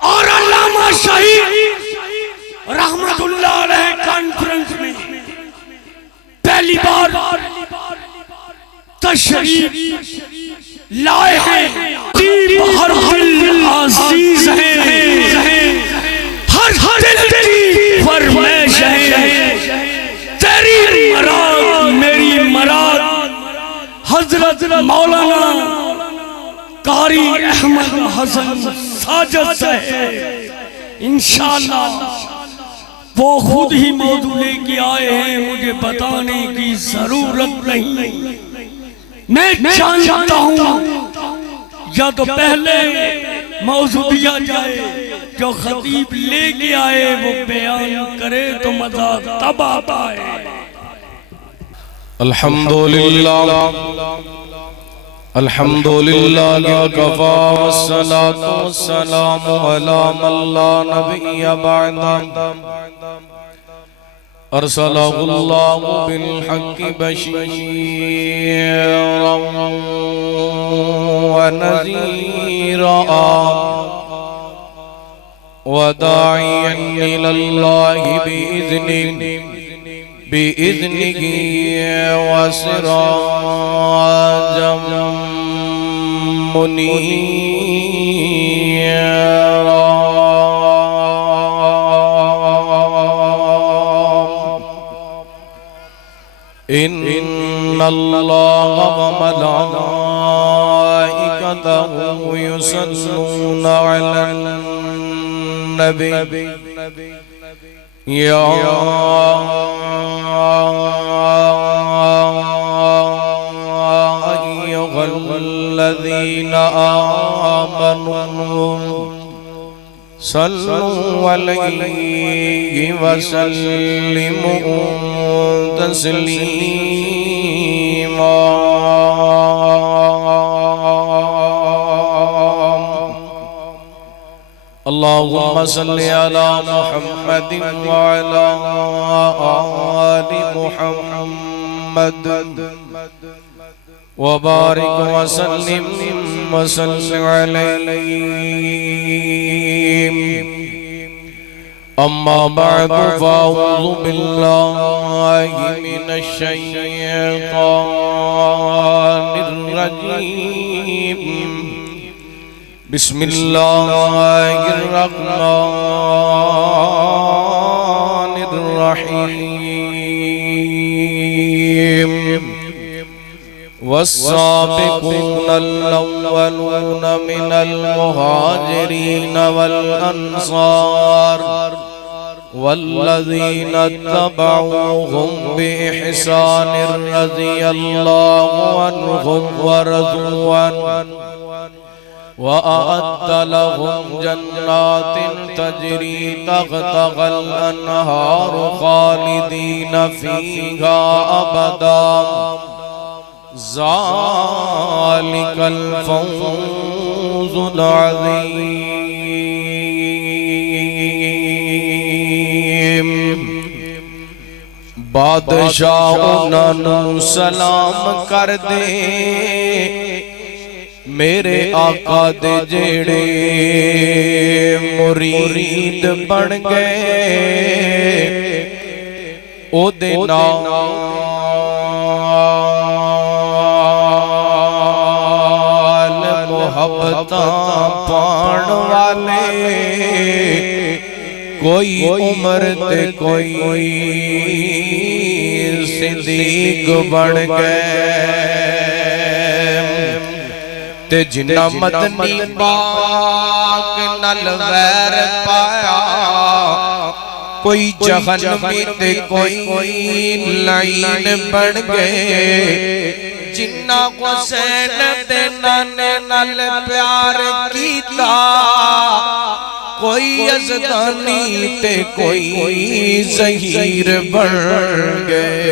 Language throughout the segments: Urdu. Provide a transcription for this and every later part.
اور علامہ شہید رحمت اللہ علیہ کانفرنس میں پہلی بار تشریف لائے ہیں. ہر دل عزیز ہیں، ہر دل کی فرمائش ہے. تیری مراد میری مراد حضرت مولانا قاری احمد حسن ساجد سے ہے. انشاءاللہ وہ خود ہی موضوع لے کے آئے ہیں، مجھے بتانے کی ضرورت نہیں. میں جانتا ہوں یا تو پہلے موضوع دیا جائے، جو خطیب لے کے آئے وہ بیان کرے تو مزہ تب آتا ہے. الحمدللہ الحمدللہ کفا والصلاة والسلام علی من لا نبی بعد ارسلہ اللہ بالحق بشیرا ونذیرا وداعیا الی اللہ بإذنه وسراجا منيرا. إن الله وملائكته يصلون على النبي يا أيها الذين آمنوا صلوا عليه وسلموا تسليما. اللهم صل على محمد وعلى آل محمد وبارك وسلم عليه. أما بعد فأعوذ بالله من الشيطان الرجيم. بسم الله الرحمن الرحيم. والسابقون الأولون من المهاجرين والأنصار والذين اتبعوهم بإحسان رضي الله عنهم ورضوا عنه وأعد لهم جنات تجري تحتها الأنهار خالدين فيها أبدا. ذلك الفوز العظيم. بادشاہوں نو سلام کر دے میرے آقا دے جیڑے مرید بن گئے او دے نال محبتاں پان والے کوئی عمر تے کوئی صدیق بن گئے. تے جنہ مدنی پاک نال ویر پایا کوئی جہنمی تے کوئی لعین بن گئے. جنہ حسین تے نانے نال پیار کیتا کوئی یزدانی تے کوئی زہیر بن گئے.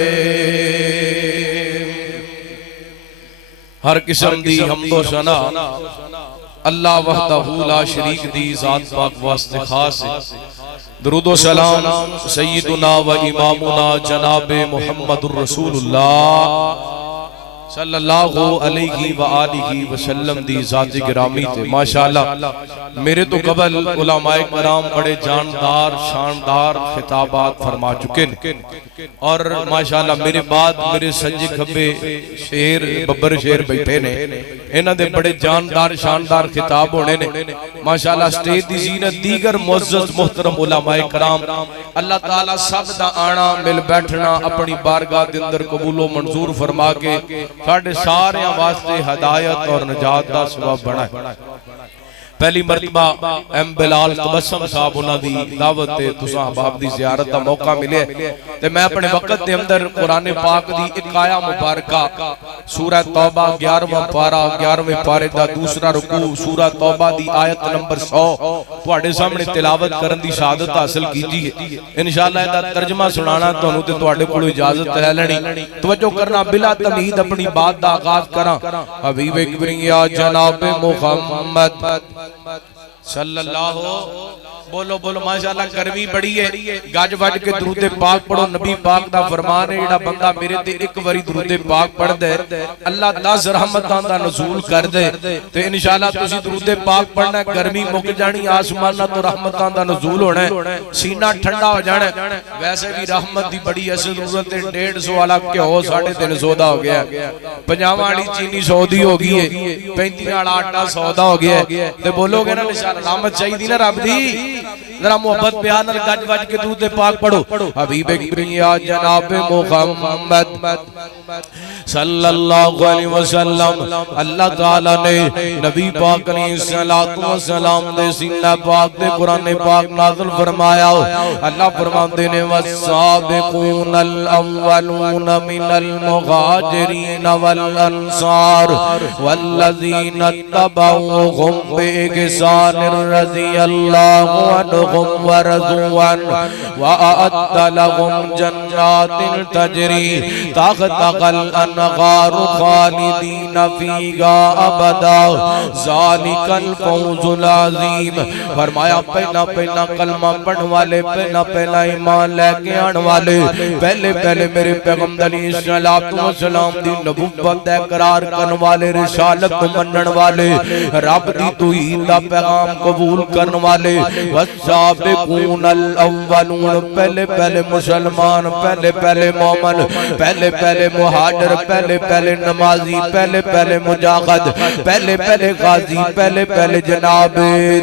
ہر قسم دی حمد و ثنا اللہ وحدہ لا شریک دی ذات پاک واسطے خاص ہے. درود و سلام سیدنا و امامنا جناب محمد الرسول اللہ صلی اللہ علیہ وآلہ وسلم دی ذات گرامی تے ماشاءاللہ میرے تو قبل علماء کرام بڑے جاندار شاندار خطابات فرما چکے ہیں اور ماشاءاللہ میرے بعد میرے سجے کھبے شیر ببر شیر بیٹھے نے انہاں دے بڑے جاندار شاندار خطاب ہونے نے ماشاءاللہ سٹیج دی زینت دیگر معزز محترم علماء کرام اللہ تعالیٰ سب دا آنا مل بیٹھنا اپنی بارگاہ دے اندر قبول و منظور فرما کے ساڑھے سارے واسطے ہدایت اور نجات دا سبب بنا ہے پہلی مرتبہ ایم بلال تبسم صاحب انہاں دی دعوت تے تساں احباب دی زیارت دا موقع ملے تے میں اپنے وقت دے اندر قرآن پاک دی ایک آیا مبارکہ سورہ توبہ 11واں پارہ 11ویں پارے دا دوسرا رکوع سورہ توبہ دی آیت نمبر 100 تواڈے سامنے تلاوت کرن دی شہادت حاصل کیجی ہے انشاءاللہ دا ترجمہ سنانا تانوں تے تواڈے کولوں اجازت لے لینی توجہ کرنا بلا تمہید اپنی بات دا آغاز کراں حبیب کبریا جناب محمد صلی اللہ بولو بولو ماشاءاللہ گرمی بڑی ہے گاج وج کے درود پاک پڑھو نبی پاک دا فرمان ہے جڑا بندہ میرے تے ایک واری درود پاک پڑھ دے اللہ 10 رحمتاں دا نزول کر دے تے انشاءاللہ تسی درود پاک پڑھنا ہے گرمی مک جانی آسماناں تو رحمتاں دا نزول ہونا ہے سینہ ٹھنڈا ہو جانا ہے ویسے بھی رحمت دی بڑی ضرورت ہے 150 والا گھیو 350 دا ہو گیا ہے 50 والی چینی 100 دی ہو گئی ہے 35 والا آٹا 100 دا ہو گیا ہے تے بولو گے نا انشاءاللہ رحمت چاہیے دی نا رب دی ذرا محبت پیار نال گج وج کے درود پاک پڑھو حبیب کبریا جناب محمد صلی اللہ علیہ وسلم اللہ تعالیٰ نے نبی پاک علیہ السلام دے سینہ پاک دے قرآن پاک نازل فرمایا اللہ فرماندے نے والسابقون الاولون من المہاجرین والانصار والذین اتبعوهم بإحسان رضی اللہ عنہم ورضوا وأعد لهم جنات تجری تحتها الانہار خالدین فیہا ابدا ذالک الفوز العظیم فرمایا پہلا پہلا کلمہ پڑھ والے پہلا پہلا ایمان لے کے آن والے پہلے پہلے میرے پیغمبر علیہ السلام دی نبوت اقرار کرن والے رسالت منن والے رب دی توحید دا پیغام قبول کرن والے والسابقون الاولون پہلے پہلے مسلمان پہلے پہلے مومن پہلے پہلے مہاجر پہلے پہلے نمازی پہلے پہلے مجاہد پہلے پہلے غازی پہلے پہلے جناب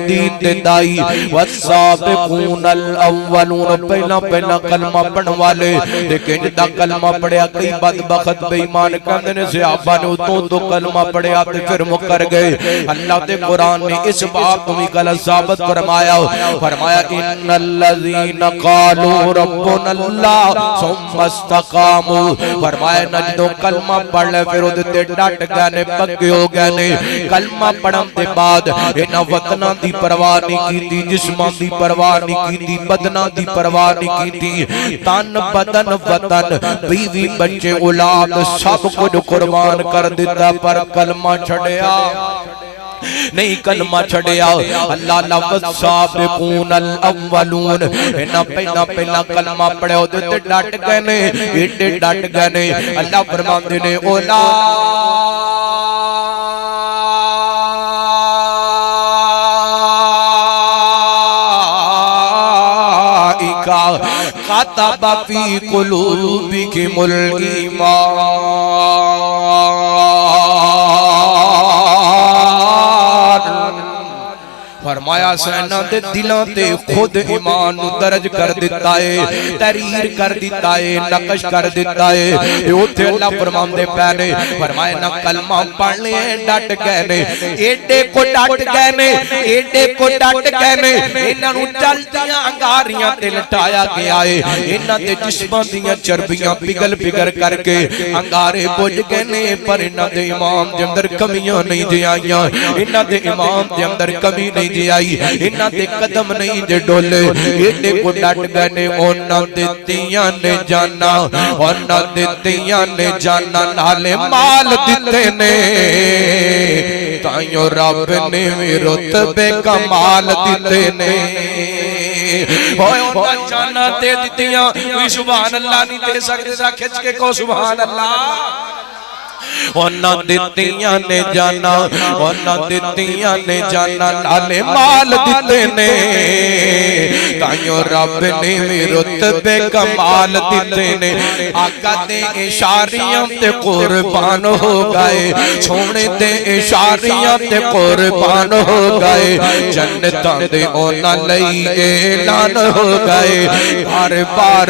دین دے دائی والسابقون الاولون پہلا پہلا کلمہ پڑھ والے لیکن جدا کلمہ پڑھیا کئی بدبخت بے ایمان کہندے نے صحابہ نے تو کلمہ پڑھیا تے پھر مکر گئے اللہ تے قرآن نے اس بات کو بھی غلط ثابت فرمایا ان الذین قالوا ربنا اللہ ثم استقاموا فرمایا نجدو کلمہ پڑھ لے پھر ادھتے ڈٹ گئے نے پکے ہو گئے نے کلمہ پڑھن دے بعد انہاں وطنہ دی پرواہ نہیں کیتی جسمان دی پرواہ نہیں کیتی بدنہ دی پرواہ نہیں کیتی تن بدن وطن بیوی بچے اولاد سب کچھ قربان کر دیتا پر کلمہ چھڑیا نہیں کلمہ چھڑیا اللہ لفظ سابقون الاولون انہاں پہلا پہلا کلمہ پڑھے ہو دیتے ڈٹ گئے نے ایڈے ڈٹ گئے نے اللہ فرماندے نے کتب فی قلوبکم الایمان فرمایا سینہ دے دلوں تے خود ایمان درج کر دیتا ہے تحریر کر دیتا ہے نقش کر دیتا ہے یہ اتھے اللہ فرماندے پہنے فرمایا نہ کلمہ پڑھنے ڈٹ گئے نے ایڈے کو ڈٹ گئے نے ایڈے کو ڈٹ گئے نے انہاں نو چلدیاں انگاریاں تے لٹایا گیا ہے انہاں تے جسماں دیاں چربیاں پگھل پگھل کر کے انگارے بجھ گئے نے پر انہاں دے ایمان دے اندر کمیاں نہیں دے آئیاں انہاں دے ایمان دے اندر کمی نہیں دے آئی انہاں دے قدم نہیں دے ڈولے ایڈے کو ڈٹ گئے نے انہاں دے تیاں نے جانا انہاں دے تیاں نے جانا نالے مال دیتے نے تائیوں رب نے رتبے کمال دیتے نے ہوئے انہاں جانا دے دیتیاں کوئی سبحان اللہ نہیں دے سکتے سا کھچ کے کو سبحان اللہ ਉਹਨਾਂ ਦਿੱਤੀਆਂ ਨੇ ਜਾਨਾਂ, ਉਹਨਾਂ ਦਿੱਤੀਆਂ ਨੇ ਜਾਨਾਂ, ਨਾਲੇ ਮਾਲ ਦਿੱਤੇ ਨੇ। ਤਾਈਓ ਰੱਬ ਨੇ ਵੀ ਰੁਤਬੇ ਕਮਾਲ ਦਿੱਤੇ ਨੇ। ਆਕਾ ਦੇ ਇਸ਼ਾਰਿਆਂ ਤੇ ਕੁਰਬਾਨ ਹੋ ਗਏ, ਸੋਹਣੇ ਦੇ ਇਸ਼ਾਰਿਆਂ ਤੇ ਕੁਰਬਾਨ ਹੋ ਗਏ। ਜੰਨਤਾਂ ਦੇ ਉਹਨਾਂ ਲਈ ਐਲਾਨ ਹੋ ਗਏ। ਹਰ ਬਾਰ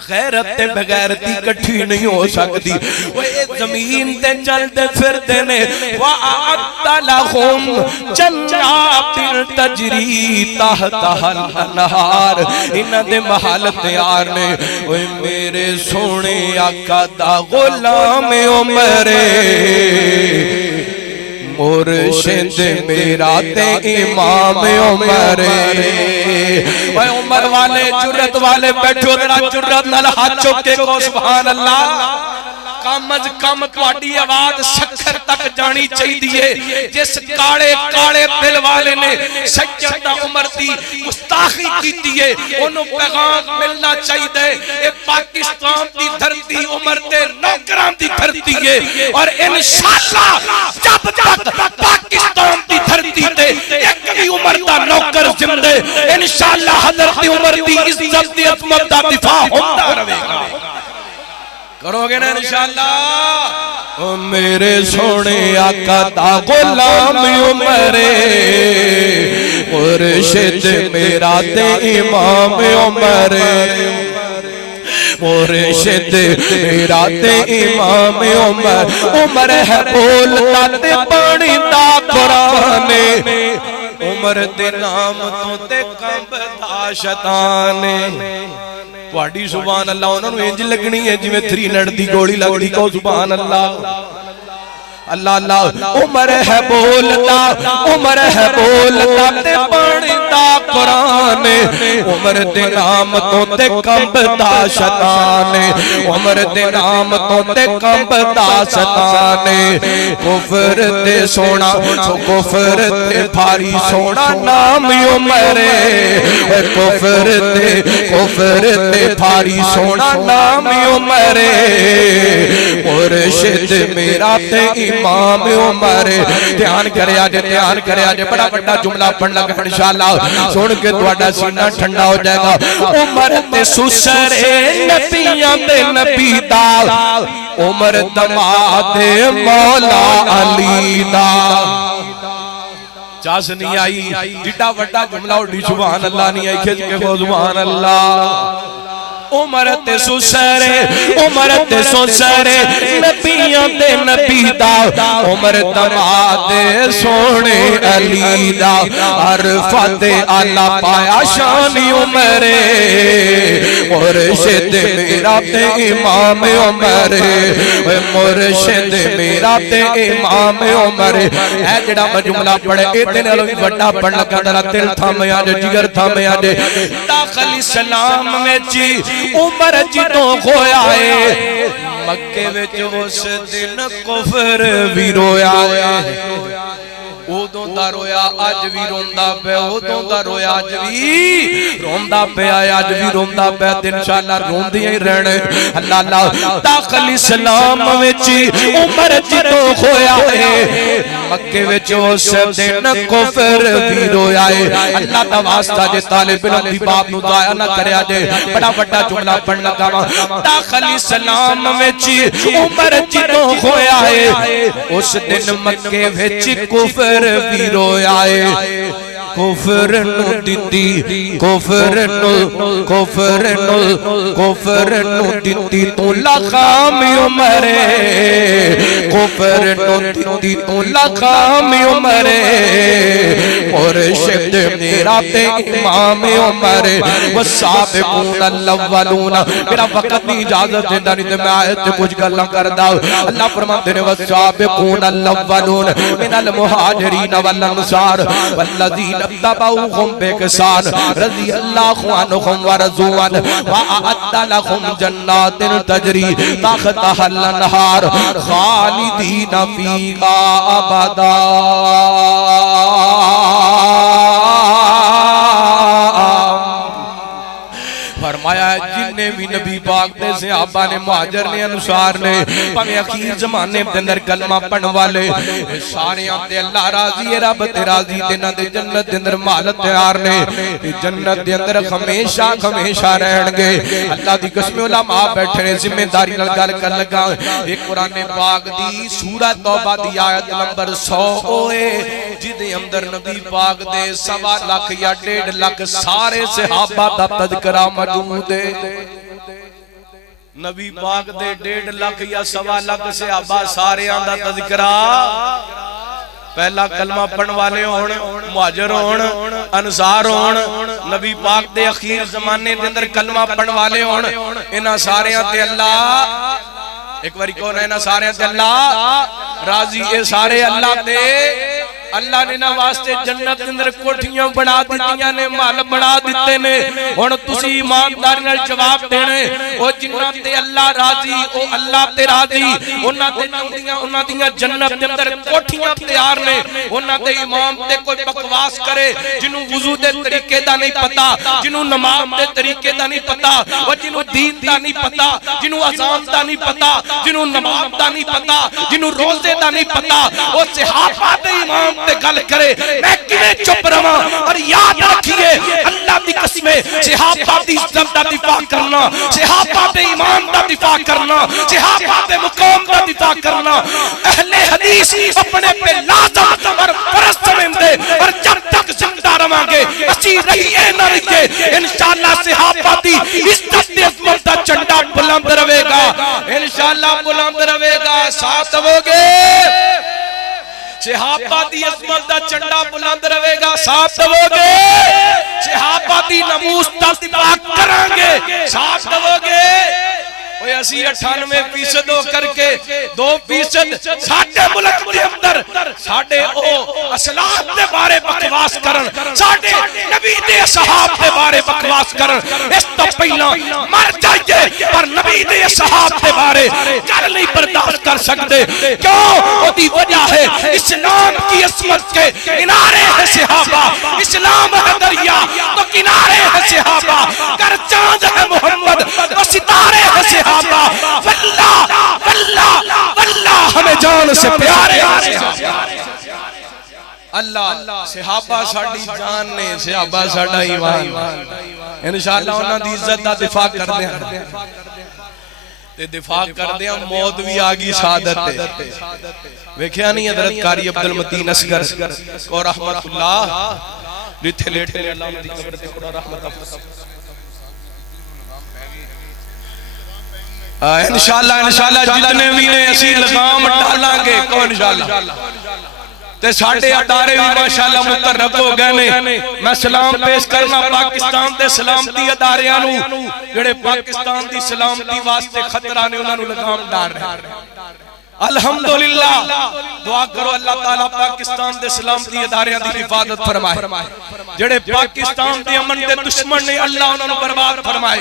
غیرت تے بغیرتی کٹھی نہیں ہو سکتی وہ زمین تے چلتے پھرتے نے وَأَعَدَّ لَهُمْ جَنَّاتٍ تَجْرِي تَحْتَهَا الْأَنْهَارُ انہاں دے محل تیار نے اوے میرے سونے آقا دا غلام عمر مرشد میرا تے امام عمر اے عمر والے جرت والے بیٹھو ذرا جرت نال ہاتھ چوک کے کہو سبحان اللہ کم از کم تواڈی آواز سکھر تک جانی چاہیے جس کاڑے کاڑے دل والے نے سیدنا عمر دی گستاخی کیتی ہے اونوں پیغام ملنا چاہیے اے پاکستان دی دھرتی عمر دے نوکراں دی دھرتی ہے اور انشاءاللہ جب تک پاکستان دی دھرتی تے ایک بھی عمر دا نوکر زندے انشاءاللہ حضرت عمر دی عزت دی عظمت دا دفاع ہوندا رہے گا کرو گے نا انشاءاللہ میرے سونے آقا دا غلام عمر مرشد میرا تے امام عمر مرشد میرا تے امام عمر عمر ہے بولتا تے پانی دا قرآن عمر دے نام تو تے کمبدا شیطان تواڈی سبحان اللہ انہاں نوں انج لگنی ہے جویں 3 نٹ دی گولی لگدی کو سبحان اللہ اللہ اللہ عمر ہے بولتا تے پڑھدا قرآن عمر دے نام تو تے کمبدا شیطان عمر دے نام تو تے کمبدا شیطان کفر تے سونا کفر تے بھاری سونا نام عمر کفر تے بھاری سونا نام عمر مرشد میرا تے امام عمر دھیان کرے آجے بڑا بڑا جملہ پڑھ لگا انشاءاللہ سن کے تواڈا سینہ ٹھنڈا ہو جائے گا عمر تے سسر نبیاں تے نبی دا عمر دماد مولا علی دا چاس نہیں آئی جٹا وڈا جملہ اڑی سبحان اللہ نہیں آئی کھچ کے وہ سبحان اللہ عمر تے سسر نبیاں تے نبی دا عمر دماد سونے علی دا عرفت آلہ پایا شان عمر مرشد میرا تے امام عمر مرشد میرا تے امام عمر اے جڑا میں جملہ پڑھے اتنے لوگ بڑا پڑھ لگا درہ دل تھامیا جے جگر تھامیا جے داخل اسلام میں چی عمر جدوں ہویا ہے مکے وچ اس دن کفر بھی رویا ہے اودوں دا رویا اج بھی روندا پیا اودوں دا رویا اج بھی روندا پیا اج بھی روندا پیا تے انشاءاللہ روندے ہی رہنے اللہ اللہ داخل اسلام وچ عمر جدوں ہویا ہے مکے وچ اس دن کفر بھی رویا ہے اللہ دا واسطہ جے طالب علم دی بات نو ضائع نہ کریا جے بڑا بڑا جملہ پڑھ لگا داخل اسلام وچ عمر جدوں ہویا ہے اس دن مکے وچ کفر بھی رویا ہے کفر نو دتی تو لقام عمر کفر نو دتی تو لقام عمر مرشد میرا تے امام عمر والسابقون الاولون میرا وقت نہیں اجازت دیتا نہیں تے میں آیت کچھ گلاں کردا اللہ فرماتے نے والسابقون الاولون من المہاجرین والانصار والذین اتبعوهم بإحسان رضی اللہ عنہم ورضوا عنہ وأعد لهم جنات تجری تحتها الأنہار خالدین فیہا ابدا فرمایا ہے جننے بھی نبی پاک دے صحابہ نے مہاجر نے انصار نے پاویں اخیر زمانے دے اندر کلمہ پڑھن والے سارے تے اللہ راضی ہے رب تے راضی تے نہ دے جنت دے اندر مال تیار نے جنت دے اندر ہمیشہ رہن گے اللہ دی قسم علماء بیٹھے نے ذمہ داری نال گل کر لگا ایک قرآن پاک دی سورہ توبہ دی آیت نمبر 100 ہوئے جدے اندر نبی پاک دے 1.25 لاکھ یا 1.5 لاکھ سارے صحابہ دا تذکرہ موجود ہے نبی پاک دے 1.5 لاکھ یا 1.25 لاکھ صحابہ سارے آندہ تذکرہ پہلا کلمہ پڑھن والے ہون مہاجر ہون انصار ہون نبی پاک دے اخیر زمانے دے اندر کلمہ پڑھن والے ہون انہاں سارے تے اللہ ایک باری کون ہے انہاں سارے تے اللہ راضی اے سارے اللہ تے اللہ نے نہ واسطے جنت اندر کوٹھیاں بنا دیتیاں نے مال بنا دیتے نے ہن تسی ایمانداری نال جواب دینے او جنہاں تے اللہ راضی او اللہ تے راضی انہاں تے چوندیاں انہاں دیاں جنت دے اندر کوٹھیاں تیار نے انہاں تے امام تے کوئی بکواس کرے جنوں وضو دے طریقے دا نہیں پتا جنوں نماز دے طریقے دا نہیں پتا او جنوں دین دا نہیں پتا جنوں اذان دا نہیں پتا جنوں نماز دا نہیں پتا جنوں روزے دا نہیں پتا او صحابہ دے امام تے گل کرے میں کیویں چپ رہاں اور یاد رکھیے اللہ دی قسمیں صحابہ دی عزت دا دفاع کرنا صحابہ دے ایمان دا دفاع کرنا صحابہ دے مقام دا دفاع کرنا اہل حدیث اپنے پہ لازم اور فرض سمجھتے اور جب تک زندہ رہاں گے اسی رہیے نہ رہیے انشاءاللہ صحابہ دی عزت دی عظمت دا جھنڈا بلند رہے گا انشاءاللہ بلند رہے گا ساتھ ہوگے صحابہ دی عظمت دا جھنڈا بلند رہے گا ساتھ ہوگے صحابہ دی ناموس دا دفاع کریں گے ساتھ ہوگے اوہ اسی 98% ہو کر کے 2% ساڑھے ملک دے اندر ساڑھے او اسلام دے بارے بکواس کرن ساڑھے نبی دے صحاب دے بارے بکواس کرن اس تو پہلا مر جائیے پر نبی دے صحاب دے بارے کل نہیں برداشت کر سکتے کیوں وہ دی وجہ ہے اسلام کی عصمت کے کنارے ہے صحابہ اسلام ہے دریا تو کنارے ہے صحابہ کر چاند ہے محمد تو ستارے ہے صحابہ واللہ واللہ واللہ ہمیں جان سے پیارے اللہ صحابہ ساڑھی جان نے صحابہ ساڑھا ایمان انشاءاللہ انہاں دی عزت دا دفاع کر دیں تے دفاع کر دیں موت بھی آگی سعادت تے ویکھیا نہیں حضرت قاری عبدالمتین اصغر اور رحمت اللہ لتھے لیٹے اللہ نے قبر تے خدا رحمت افس انشاءاللہ جتنے بھی نے اسی لگام ڈالاں گے کو انشاءاللہ تے ساڑھے اٹارے بھی ماشاءاللہ مترک ہو گئے نے میں سلام پیش کرنا پاکستان دے سلامتی اداریانو جڑے پاکستان دی سلامتی واسطے خطرہ نے انہوں نے لگام ڈال رہے الحمدللہ دعا کرو اللہ تعالیٰ پاکستان دے سلامتی اداریاں دی حفاظت فرمائے جڑے پاکستان دے امن دے دشمن نے اللہ انہوں نے برباد فرمائے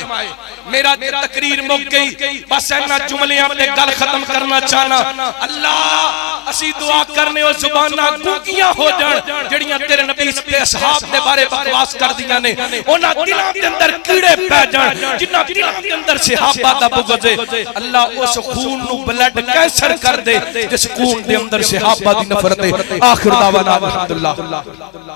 میرا تقریر مک گئی بس اینا جملیاں پہ گل ختم کرنا چاہنا اللہ اسی دعا کرنے اور زبانہ گوگیاں ہو جان جڑیاں تیرے نبی تے اصحاب دے بارے بکواس کر دیا نے انہاں دلان دے اندر کیڑے پہ جان جنہاں دلان دے اندر صحابہ دا بغضے اللہ اس خون نو بلڈ کیسر کر دے جس خون دے اندر صحابہ دی نفرت آخر دعوانا الحمدللہ